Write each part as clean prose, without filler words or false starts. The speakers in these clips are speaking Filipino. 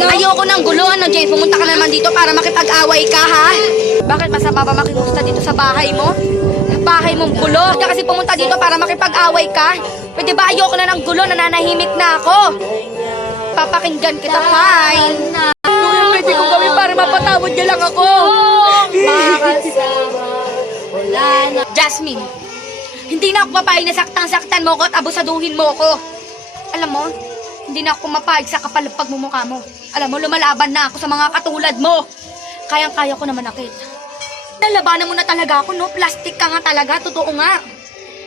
Ayoko ng gulo, ano, James? Pumunta ka na naman dito para makipag-away ka, ha? Bakit masama ba makimusta dito sa bahay mo? Sa bahay mong gulo? Ka kasi pumunta dito para makipag-away ka? Pwede ba ayoko na ng gulo, nananahimik na ako? Papakinggan kita, fine. Ano yung pwede kong gawin para mapatawad niya lang ako? Jasmine, hindi na ako papayag na saktang-saktan mo ko at abusaduhin mo ko. Alam mo, hindi na ako mapayag sa kapal ng pagmumukha mo. Alam mo, lumalaban na ako sa mga katulad mo. Kayang-kaya ko naman, Akit. Lalabanan mo na talaga ako, no? Plastic ka nga talaga, totoo nga.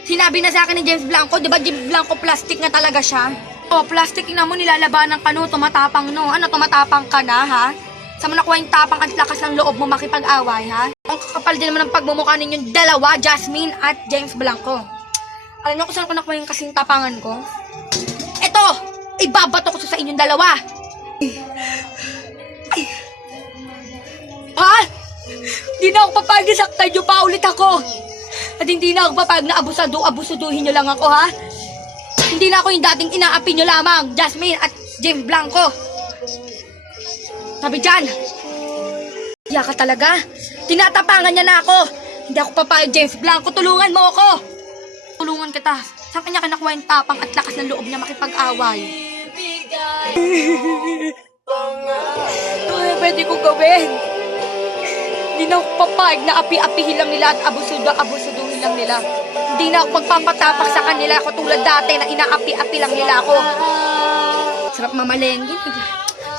Sinabi na sa akin ni James Blanco, di ba James Blanco plastic nga talaga siya? Oh, plastic na mo, nilalabanan ka, no? Tumatapang, no? Ano, tumatapang ka na, ha? Saan mo nakuha yung tapang at lakas ng loob mo makipag-away, ha? Ang kakapal din naman ng pagmumukha ninyong dalawa, Jasmine at James Blanco. Alam niyo kung saan ko nakuha yung kasing tapangan ko? Eto! Ibabato ko sa inyong dalawa! Ha? Hindi na ako papayag na saktan niyo pa ulit ako! At hindi na ako papayag na abusaduhin niyo lang ako, ha? Hindi na ako yung dating inaapi niyo lamang, Jasmine at James Blanco. Sabi dyan, hiya ka talaga. Tinatapangan niya na ako. Hindi ako papayag, James Blanco. Tulungan mo ako. Tulungan kita. Saan kanya kinakuha yung tapang at lakas ng loob niya makipag-away? Ano pwede kong gawin? Hindi na ako papayag na api-apihin lang nila at abusuduhin lang nila. Hindi na ako magpapatapak sa kanila ako tulad dati na inaapi-api lang nila ako. Sarap mamalenggi.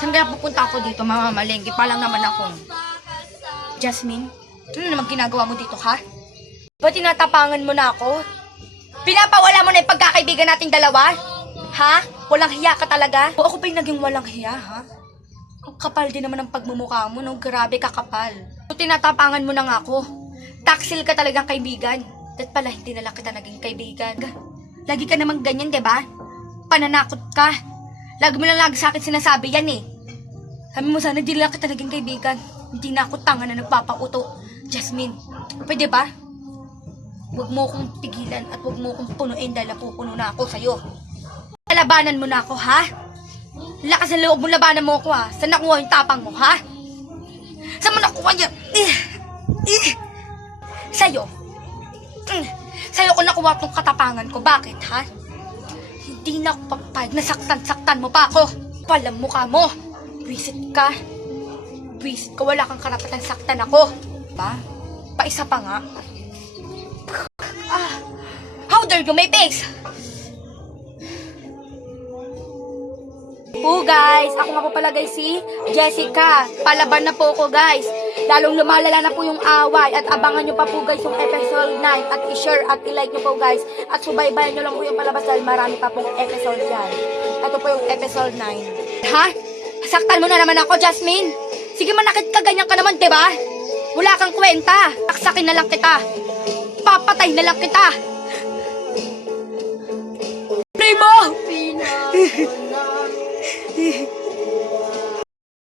Saan kaya pupunta ako dito, mamamalenggi? Pa lang naman ako. Jasmine, ano naman ginagawa mo dito, ha? Ba't tinatapangan mo na ako? Pinapawala mo na yung pagkakaibigan nating dalawa? Ha? Walang hiya ka talaga? O ako pa yung naging walang hiya, ha? Ang kapal din naman ng pagmumukha mo, no? Grabe ka kapal. So, tinatapangan mo na nga ako. Taksil ka talagang kaibigan. At pala, hindi na lang kita naging kaibigan. Lagi ka namang ganyan, diba? Pananakot ka. Lagi mo lang lagi sa akin sinasabi yan, eh. Sabi mo sana, hindi lang kita naging kaibigan. Hindi na ako tanga na nagpapauto. Jasmine, pwede ba? Huwag mo akong pigilan at huwag mo akong punuin dahil napupuno na ako sa'yo. Labanan mo na ako, ha? Lakas ng loob mo, labanan mo ako, ha? Saan nakuha yung tapang mo, ha? Saan mo nakuha yan? Sa'yo. Sa'yo ko nakuha tong katapangan ko. Bakit, ha? Hindi na ako papayag. Nasaktan-saktan mo pa ako. Palam mukha mo. Wisit ka. Wisit ka. Wala kang karapatan saktan ako. Ba? Paisa pa nga. How dare you, may face? Po guys, ako nga po pala guys si Jessica. Palaban na po ko guys. Lalong lumalala na po yung away. At abangan nyo pa po guys yung episode 9. At i-share at i-like nyo po guys. At subaybayan nyo lang po yung palabas dahil marami pa pong episode yan. Ito po yung episode 9. Ha? Saktan mo na naman ako, Jasmine. Sige, manakit ka, ganyan ka naman, diba? Wala kang kwenta. Saksakin na lang kita. Papatay na lang kita. Primo!